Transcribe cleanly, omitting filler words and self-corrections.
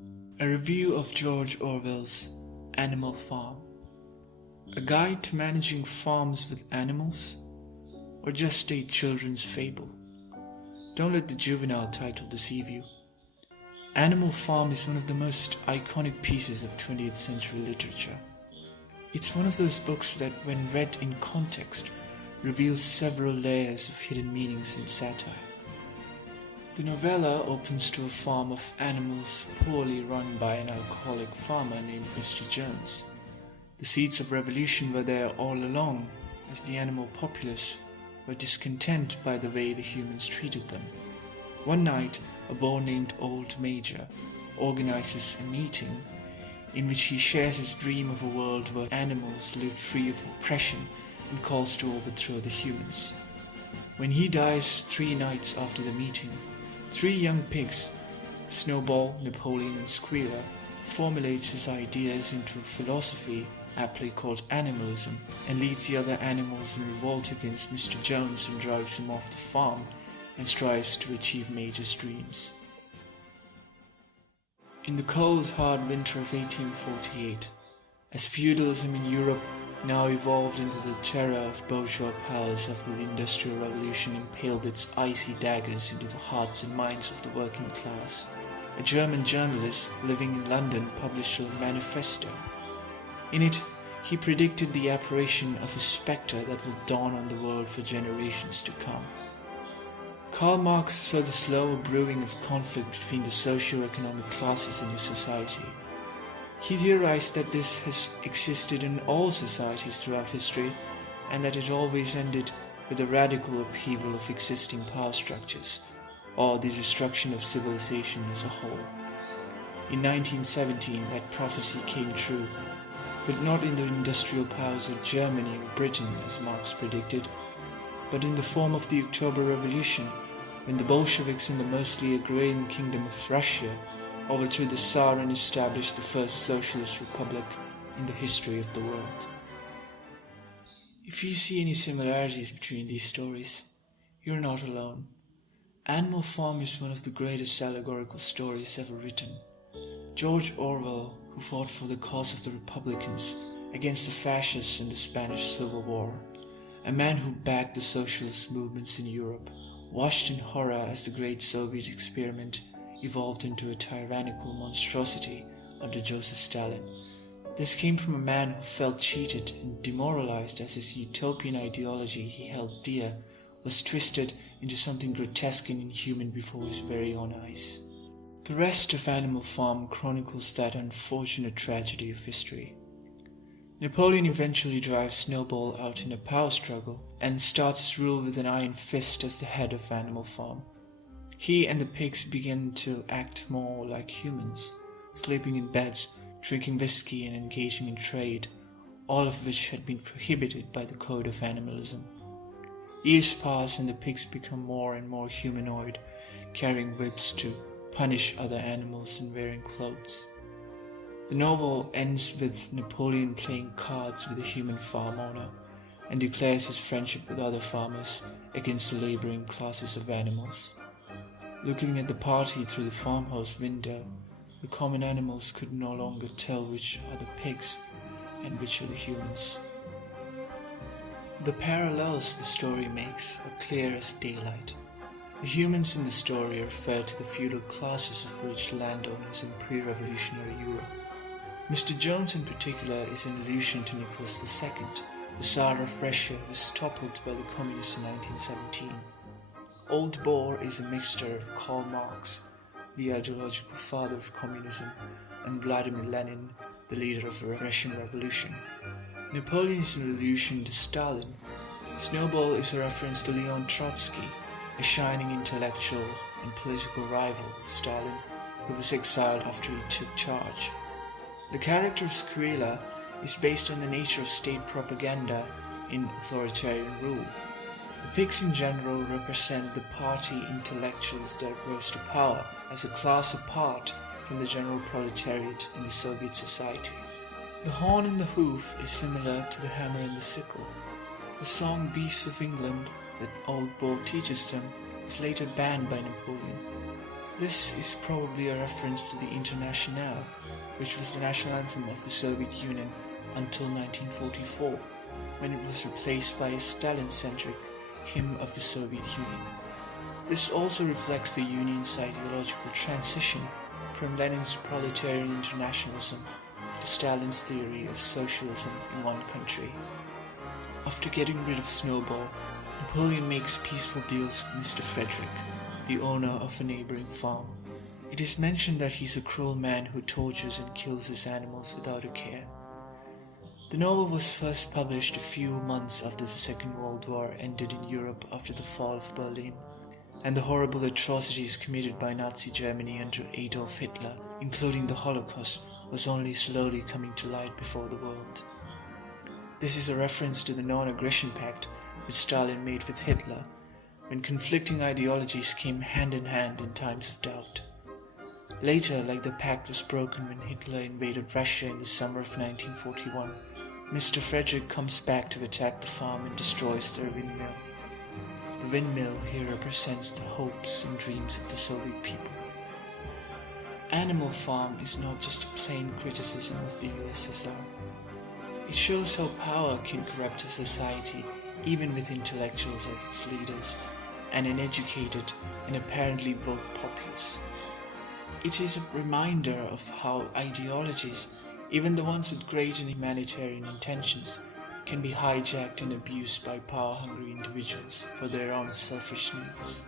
A review of George Orwell's Animal Farm. A guide to managing farms with animals? Or just a children's fable? Don't let the juvenile title deceive you. Animal Farm is one of the most iconic pieces of 20th century literature. It's one of those books that, when read in context, reveals several layers of hidden meanings and satire. The novella opens to a farm of animals poorly run by an alcoholic farmer named Mr. Jones. The seeds of revolution were there all along, as the animal populace were discontent by the way the humans treated them. One night, a boy named Old Major organizes a meeting in which he shares his dream of a world where animals lived free of oppression and calls to overthrow the humans. When he dies 3 nights after the meeting, 3 young pigs, Snowball, Napoleon, and Squealer, formulates his ideas into a philosophy aptly called animalism, and leads the other animals in revolt against Mr. Jones and drives him off the farm and strives to achieve Major's dreams. In the cold, hard winter of 1848, as feudalism in Europe now evolved into the terror of bourgeois powers after the Industrial Revolution impaled its icy daggers into the hearts and minds of the working class, a German journalist living in London published a manifesto. In it, he predicted the apparition of a spectre that will dawn on the world for generations to come. Karl Marx saw the slow brewing of conflict between the socio-economic classes in his society. He theorized that this has existed in all societies throughout history, and that it always ended with a radical upheaval of existing power structures, or the destruction of civilization as a whole. In 1917, that prophecy came true, but not in the industrial powers of Germany or Britain as Marx predicted, but in the form of the October Revolution, when the Bolsheviks in the mostly agrarian kingdom of Russia overthrew the Tsar and established the first socialist republic in the history of the world. If you see any similarities between these stories, you're not alone. Animal Farm is one of the greatest allegorical stories ever written. George Orwell, who fought for the cause of the Republicans against the fascists in the Spanish Civil War, a man who backed the socialist movements in Europe, watched in horror as the great Soviet experiment evolved into a tyrannical monstrosity under Joseph Stalin. This came from a man who felt cheated and demoralized as his utopian ideology he held dear was twisted into something grotesque and inhuman before his very own eyes. The rest of Animal Farm chronicles that unfortunate tragedy of history. Napoleon eventually drives Snowball out in a power struggle and starts his rule with an iron fist as the head of Animal Farm. He and the pigs begin to act more like humans, sleeping in beds, drinking whiskey and engaging in trade, all of which had been prohibited by the code of animalism. Years pass and the pigs become more and more humanoid, carrying whips to punish other animals and wearing clothes. The novel ends with Napoleon playing cards with a human farm owner and declares his friendship with other farmers against the laboring classes of animals. Looking at the party through the farmhouse window, the common animals could no longer tell which are the pigs and which are the humans. The parallels the story makes are clear as daylight. The humans in the story refer to the feudal classes of rich landowners in pre-revolutionary Europe. Mr. Jones in particular is an allusion to Nicholas II, the Tsar of Russia who was toppled by the communists in 1917. Old Boar is a mixture of Karl Marx, the ideological father of communism, and Vladimir Lenin, the leader of the Russian Revolution. Napoleon is an allusion to Stalin. Snowball is a reference to Leon Trotsky, a shining intellectual and political rival of Stalin, who was exiled after he took charge. The character of Squealer is based on the nature of state propaganda in authoritarian rule. The pigs in general represent the party intellectuals that rose to power as a class apart from the general proletariat in the Soviet society. The horn and the hoof is similar to the hammer and the sickle. The song Beasts of England that Old Boar teaches them is later banned by Napoleon. This is probably a reference to the Internationale, which was the national anthem of the Soviet Union until 1944, when it was replaced by a Stalin-centric Hymn of the Soviet Union. This also reflects the Union's ideological transition from Lenin's proletarian internationalism to Stalin's theory of socialism in one country. After getting rid of Snowball, Napoleon makes peaceful deals with Mr. Frederick, the owner of a neighboring farm. It is mentioned that he's a cruel man who tortures and kills his animals without a care. The novel was first published a few months after the Second World War ended in Europe after the fall of Berlin, and the horrible atrocities committed by Nazi Germany under Adolf Hitler, including the Holocaust, was only slowly coming to light before the world. This is a reference to the Non-Aggression Pact which Stalin made with Hitler, when conflicting ideologies came hand in hand in times of doubt. Later, like the pact was broken when Hitler invaded Russia in the summer of 1941, Mr. Frederick comes back to attack the farm and destroys their windmill. The windmill here represents the hopes and dreams of the Soviet people. Animal Farm is not just a plain criticism of the USSR. It shows how power can corrupt a society, even with intellectuals as its leaders, and an educated and apparently woke populace. It is a reminder of how ideologies, even the ones with great and humanitarian intentions, can be hijacked and abused by power-hungry individuals for their own selfish needs.